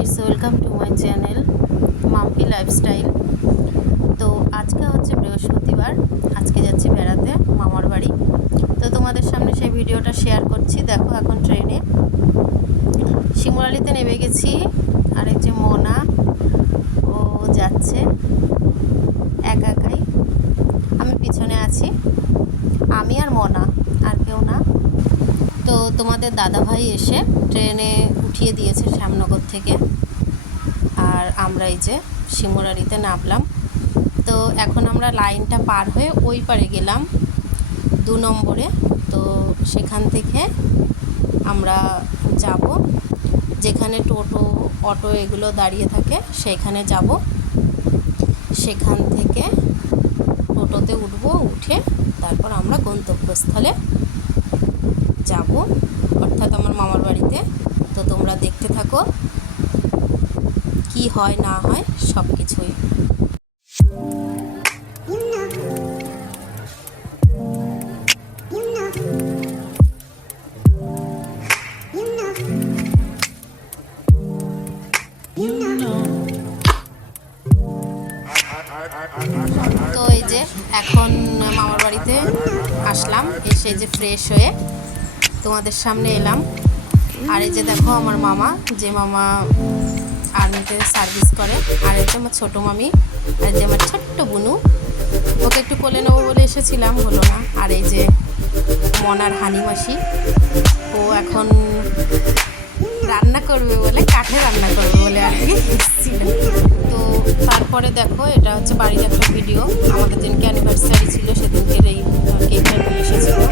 Guys, welcome to my channel Mampi lifestyle. তো আজকে হচ্ছে বৃহস্পতিবার, আজকে যাচ্ছি বেড়াতে মামার বাড়ি। তো তোমাদের সামনে সেই ভিডিওটা শেয়ার করছি। দেখো, এখন ট্রেনে শিমুরালিতে নেমে গেছি। আর এই যে মোনা, ও যাচ্ছে একা একাই, আমি পিছনে আছি, আমি আর মোনা, আর কেউ না। তো তোমাদের দাদাভাই এসে ট্রেনে উঠিয়ে দিয়েছে শ্যামনগর থেকে। আর আমরা এই যে শিমুরালিতে নামলাম। তো এখন আমরা লাইনটা পার হয়ে ওই পারে গেলাম 2 নম্বরে। তো সেখান থেকে আমরা যাব যেখানে টোটো অটো এগুলো দাঁড়িয়ে থাকে, সেইখানে যাব। সেখান থেকে টোটোতে উঠবো, উঠে তারপর আমরা গন্তব্যস্থলে যাব, অর্থাৎ আমার মামার বাড়িতে। তো তোমরা দেখতে থাকো কি হয় না হয় সব কিছুই। তো এই যে এখন মামার বাড়িতে আসলাম, এসে যে ফ্রেশ হয়ে তোমাদের সামনে এলাম। আর এই যে দেখো আমার মামা, যে মামা আর্মিতে সার্ভিস করে। আর এই যে আমার ছোটো মামি, আর যে আমার ছোট্ট বুনু, ওকে একটু কোলে নেবো বলে এসেছিলাম, হলো না। আর এই যে মনার হানিমাসি, ও এখন রান্না করবে বলে, কাঠে রান্না করবে বলে আর কি এসেছিল। তো তারপরে দেখো, এটা হচ্ছে বাড়ির একটা ভিডিও। আমাদের দিনকে অ্যানিভার্সারি ছিল, সেদিনকে এই কেকটা নিয়ে এসেছিলো।